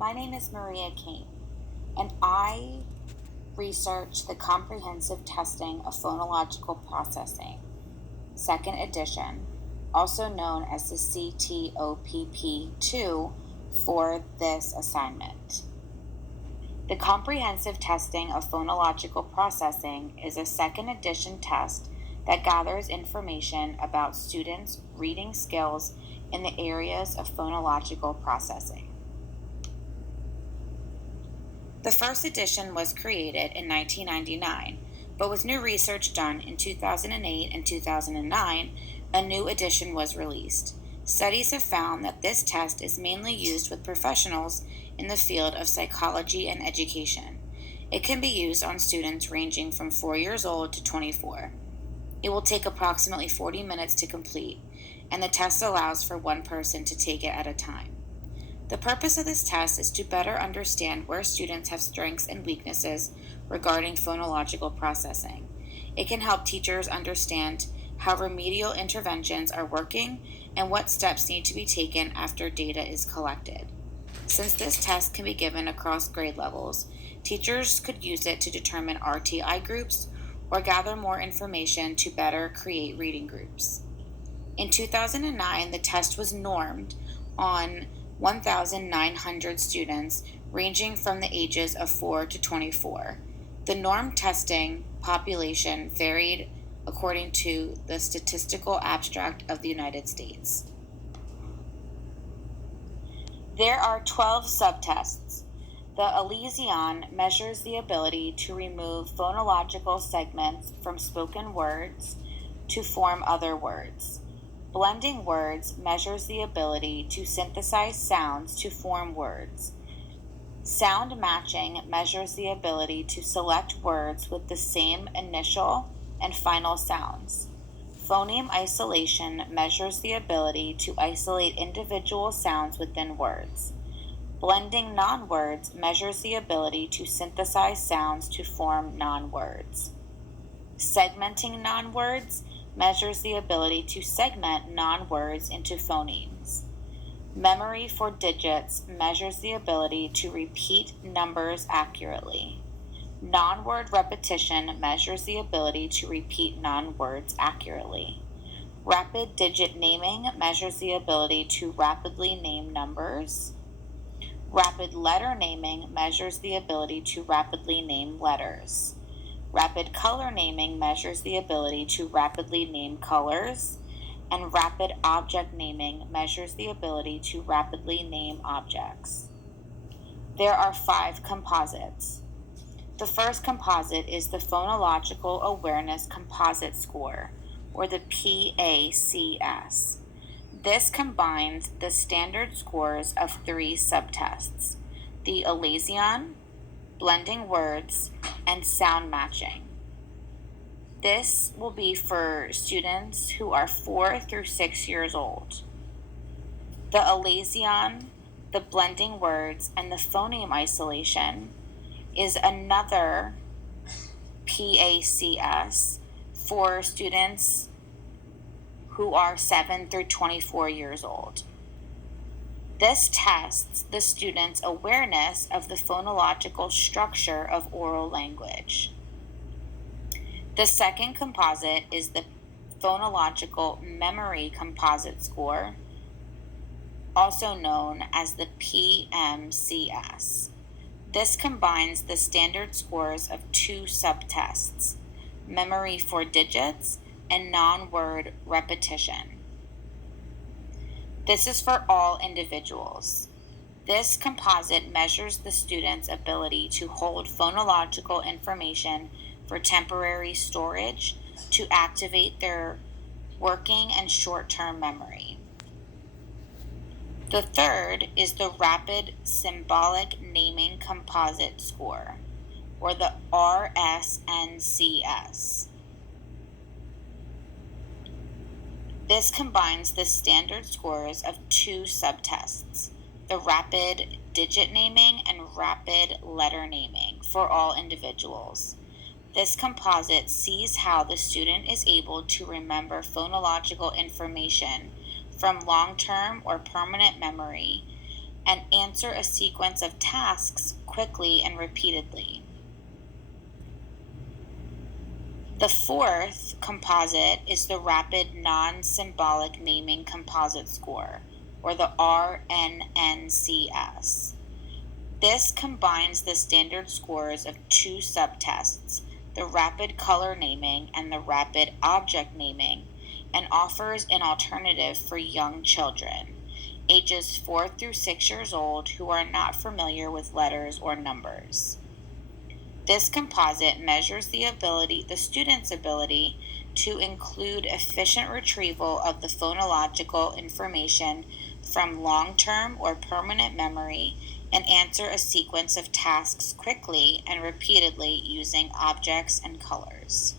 my name is Maria Kane, and I research the comprehensive testing of phonological processing, second edition, also known as the CTOPP2 for this assignment. The comprehensive testing of phonological processing is a second edition test that gathers information about students' reading skills in the areas of phonological processing. The first edition was created in 1999, but with new research done in 2008 and 2009, a new edition was released. Studies have found that this test is mainly used with professionals in the field of psychology and education. It can be used on students ranging from 4 years old to 24. It will take approximately 40 minutes to complete, and the test allows for one person to take it at a time. The purpose of this test is to better understand where students have strengths and weaknesses regarding phonological processing. It can help teachers understand how remedial interventions are working and what steps need to be taken after data is collected. Since this test can be given across grade levels, teachers could use it to determine RTI groups or gather more information to better create reading groups. In 2009, the test was normed on 1,900 students ranging from the ages of 4 to 24. The norm testing population varied according to the Statistical Abstract of the United States. There are 12 subtests. The Elysion measures the ability to remove phonological segments from spoken words to form other words. Blending words measures the ability to synthesize sounds to form words. Sound matching measures the ability to select words with the same initial and final sounds. Phoneme isolation measures the ability to isolate individual sounds within words. Blending non-words measures the ability to synthesize sounds to form non-words. Segmenting non-words measures the ability to segment non-words into phonemes. Memory for digits measures the ability to repeat numbers accurately. Non-word repetition measures the ability to repeat non-words accurately. Rapid digit naming measures the ability to rapidly name numbers. Rapid letter naming measures the ability to rapidly name letters. Rapid color naming measures the ability to rapidly name colors, and rapid object naming measures the ability to rapidly name objects. There are 5 composites. The first composite is the Phonological Awareness Composite Score, or the PACS. This combines the standard scores of 3 subtests: the Elysion, blending words, and sound matching. This will be for students who are 4 through 6 years old. The Elysion, the blending words, and the phoneme isolation is another PACS for students who are 7 through 24 years old. This tests the student's awareness of the phonological structure of oral language. The second composite is the Phonological Memory Composite Score, also known as the PMCS. This combines the standard scores of 2 subtests: memory for digits and non-word repetition. This is for all individuals. This composite measures the student's ability to hold phonological information for temporary storage to activate their working and short-term memory. The third is the Rapid Symbolic Naming Composite Score, or the RSNCS. This combines the standard scores of 2 subtests: the rapid digit naming and rapid letter naming for all individuals. This composite sees how the student is able to remember phonological information from long-term or permanent memory and answer a sequence of tasks quickly and repeatedly. The fourth composite is the Rapid Non-Symbolic Naming Composite Score, or the RNNCS. This combines the standard scores of two subtests, the Rapid Color Naming and the Rapid Object Naming, and offers an alternative for young children, ages 4 through 6 years old, who are not familiar with letters or numbers. This composite measures the student's ability to include efficient retrieval of the phonological information from long-term or permanent memory and answer a sequence of tasks quickly and repeatedly using objects and colors.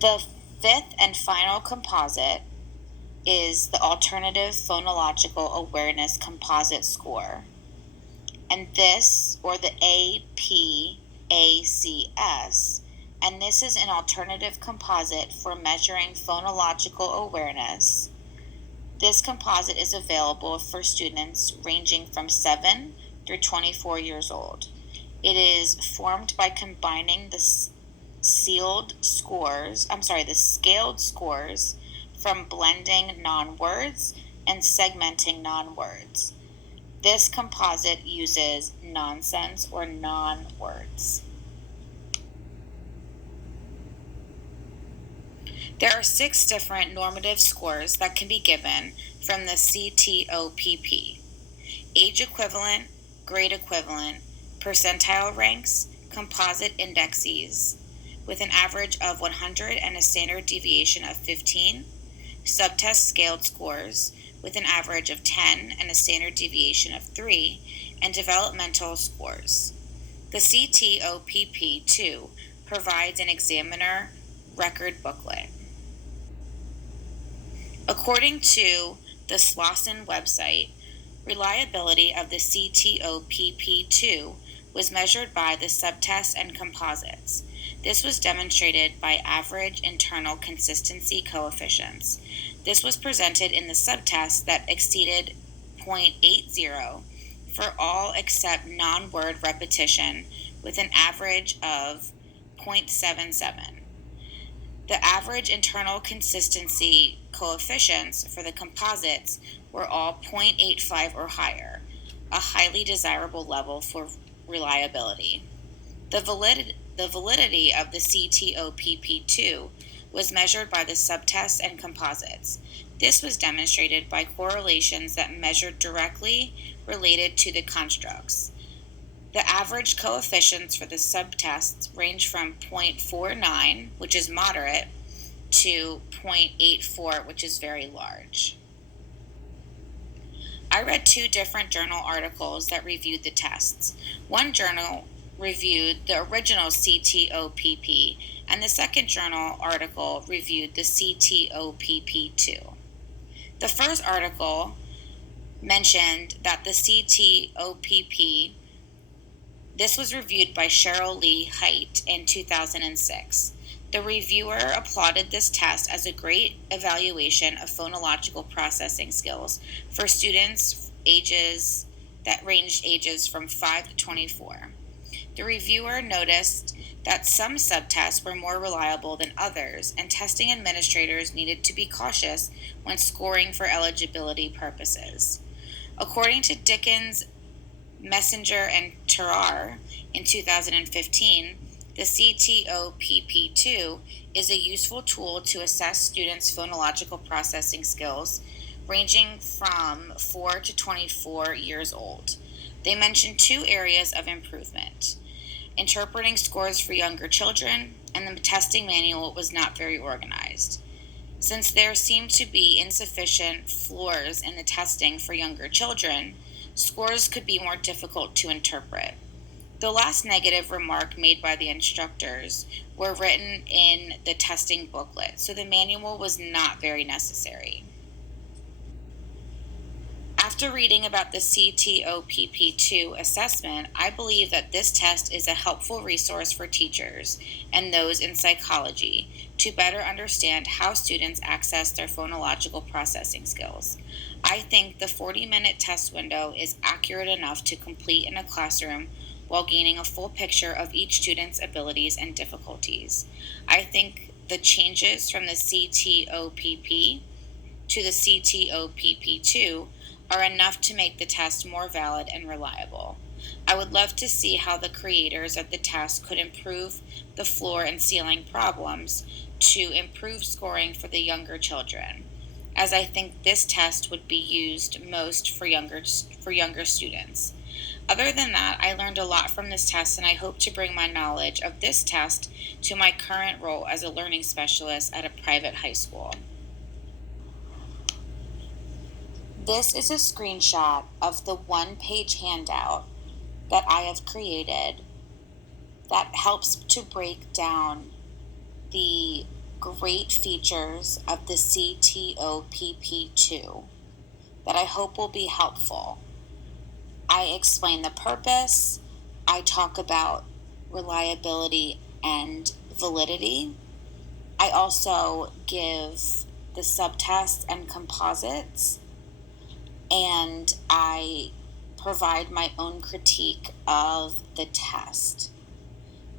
The fifth and final composite is the Alternative Phonological Awareness Composite Score. And this, or the APACS, and this is an alternative composite for measuring phonological awareness. This composite is available for students ranging from 7 through 24 years old. It is formed by combining the scaled scores from blending non-words and segmenting non-words. This composite uses nonsense or non-words. There are 6 different normative scores that can be given from the CTOPP: age equivalent, grade equivalent, percentile ranks, composite indexes, with an average of 100 and a standard deviation of 15, subtest scaled scores, with an average of 10 and a standard deviation of 3, and developmental scores. The CTOPP2 provides an examiner record booklet. According to the Slauson website, reliability of the CTOPP2 was measured by the subtests and composites. This was demonstrated by average internal consistency coefficients. This was presented in the subtest that exceeded 0.80 for all except non-word repetition, with an average of 0.77. The average internal consistency coefficients for the composites were all 0.85 or higher, a highly desirable level for reliability. The validity of the CTOPP2 was measured by the subtests and composites. This was demonstrated by correlations that measured directly related to the constructs. The average coefficients for the subtests range from 0.49, which is moderate, to 0.84, which is very large. I read 2 different journal articles that reviewed the tests. One journal reviewed the original CTOPP, and the second journal article reviewed the CTOPP2. The first article mentioned that the CTOPP, this was reviewed by Cheryl Lee Height in 2006. The reviewer applauded this test as a great evaluation of phonological processing skills for students that ranged ages from 5 to 24. The reviewer noticed that some subtests were more reliable than others, and testing administrators needed to be cautious when scoring for eligibility purposes. According to Dickens, Messenger, and Terrar in 2015, the CTOPP2 is a useful tool to assess students' phonological processing skills ranging from 4 to 24 years old. They mentioned 2 areas of improvement: interpreting scores for younger children, and the testing manual was not very organized. Since there seemed to be insufficient floors in the testing for younger children, scores could be more difficult to interpret. The last negative remark made by the instructors were written in the testing booklet, so the manual was not very necessary. After reading about the CTOPP2 assessment, I believe that this test is a helpful resource for teachers and those in psychology to better understand how students access their phonological processing skills. I think the 40-minute test window is accurate enough to complete in a classroom while gaining a full picture of each student's abilities and difficulties. I think the changes from the CTOPP to the CTOPP2 are enough to make the test more valid and reliable. I would love to see how the creators of the test could improve the floor and ceiling problems to improve scoring for the younger children, as I think this test would be used most for younger students. Other than that, I learned a lot from this test, and I hope to bring my knowledge of this test to my current role as a learning specialist at a private high school. This is a screenshot of the one-page handout that I have created that helps to break down the great features of the CTOPP2 that I hope will be helpful. I explain the purpose, I talk about reliability and validity. I also give the subtests and composites, and I provide my own critique of the test.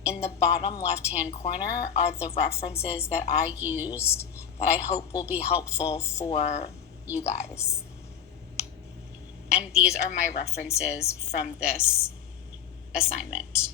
In the bottom left-hand corner are the references that I used that I hope will be helpful for you guys. And these are my references from this assignment.